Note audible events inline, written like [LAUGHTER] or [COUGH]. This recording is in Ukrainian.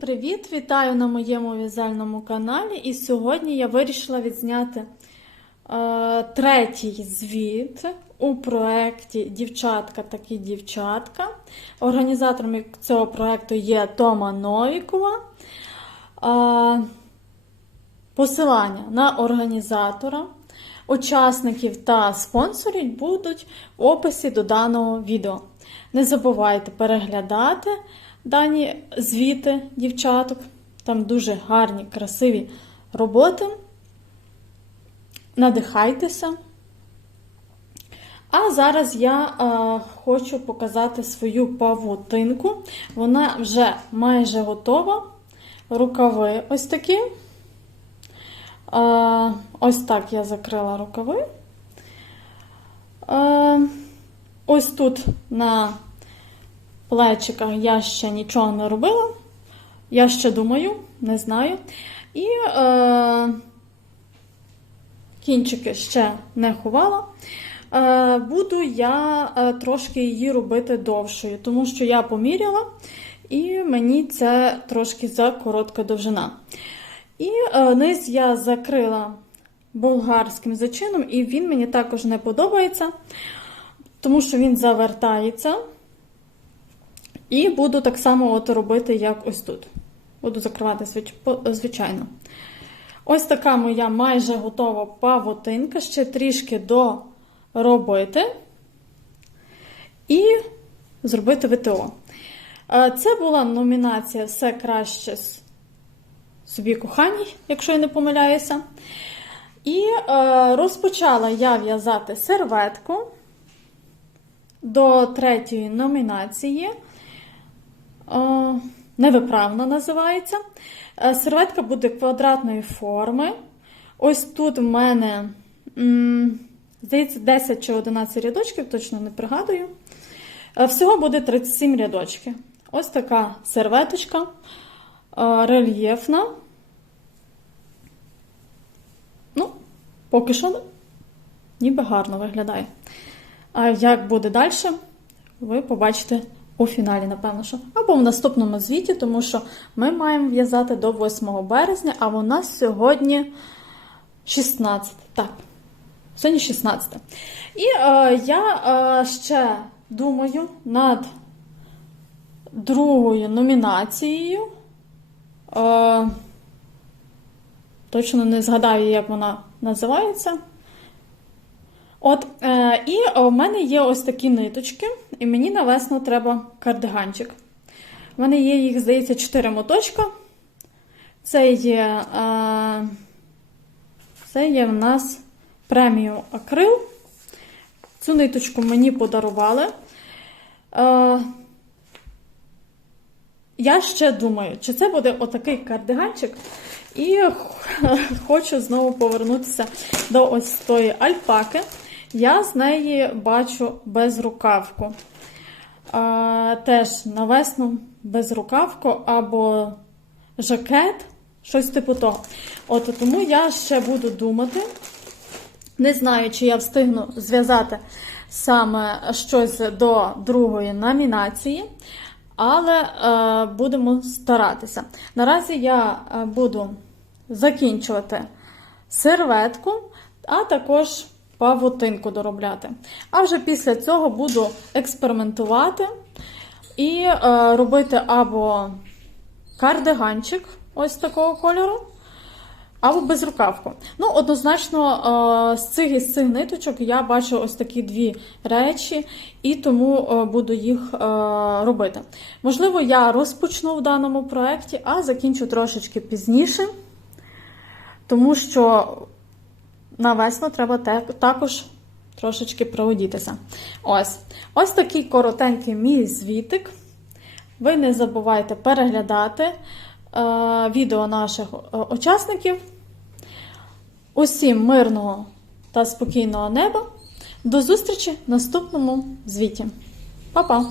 привіт! Вітаю на моєму в'язальному каналі. І сьогодні я вирішила відзняти е, третій звіт у проєкті Дівчатка такі дівчатка. Організатором цього проєкту є Тома Новікова. Е, посилання на організатора, учасників та спонсорів будуть в описі до даного відео. Не забувайте переглядати дані звіти дівчаток. Там дуже гарні, красиві роботи. Надихайтеся. А зараз я е, хочу показати свою павутинку. Вона вже майже готова. Рукави ось такі. Е, ось так я закрила рукави. Е, ось тут на плечиках я ще нічого не робила. Я ще думаю, не знаю. І е, кінчики ще не ховала. Е, буду я е, трошки її робити довшою, тому що я поміряла, і мені це трошки за коротка довжина. І е, низ я закрила болгарським зачином, і він мені також не подобається, тому що він завертається. І буду так само от робити, як ось тут. Буду закривати звичайно. Ось така моя майже готова павутинка, ще трішки доробити і зробити ВТО. Це була номінація Все краще собі коханій, якщо я не помиляюся. І розпочала я в'язати серветку до третьої номінації. Невиправна називається. Серветка буде квадратної форми. Ось тут в мене, здається, 10 чи 11 рядочків, точно не пригадую. Всього буде 37 рядочків. Ось така серветочка рельєфна. Ну, поки що ніби гарно виглядає. А як буде далі, ви побачите у фіналі, напевно, що. Або в наступному звіті, тому що ми маємо в'язати до 8 березня, а у нас сьогодні 16. Так, сьогодні 16. І е, я е, ще думаю над другою номінацією. Е, точно не згадаю, як вона називається. От, е, І в мене є ось такі ниточки, і мені на весну треба кардиганчик. У мене є їх, здається, 4 моточка. Це є е, це є в нас преміум акрил. Цю ниточку мені подарували. Е, я ще думаю, чи це буде отакий кардиганчик. І [LAUGHS] хочу знову повернутися до ось тої альпаки. Я з неї бачу безрукавку. А, Теж на весну безрукавку або жакет, щось типу того. От Тому я ще буду думати. Не знаю, чи я встигну зв'язати саме щось до другої номінації, але е, будемо старатися. Наразі я е, буду закінчувати серветку, а також павутинку доробляти. А вже після цього буду експериментувати і е, робити або кардиганчик ось такого кольору, або безрукавку. Ну, однозначно, е, з цих із цих ниточок я бачу ось такі дві речі, і тому е, буду їх е, робити. Можливо, я розпочну в даному проєкті, а закінчу трошечки пізніше, тому що на весну треба також трошечки проводітися. Ось Ось такий коротенький мій звітик. Ви не забувайте переглядати е, відео наших е, учасників. Усім мирного та спокійного неба. До зустрічі в наступному звіті. Па-па!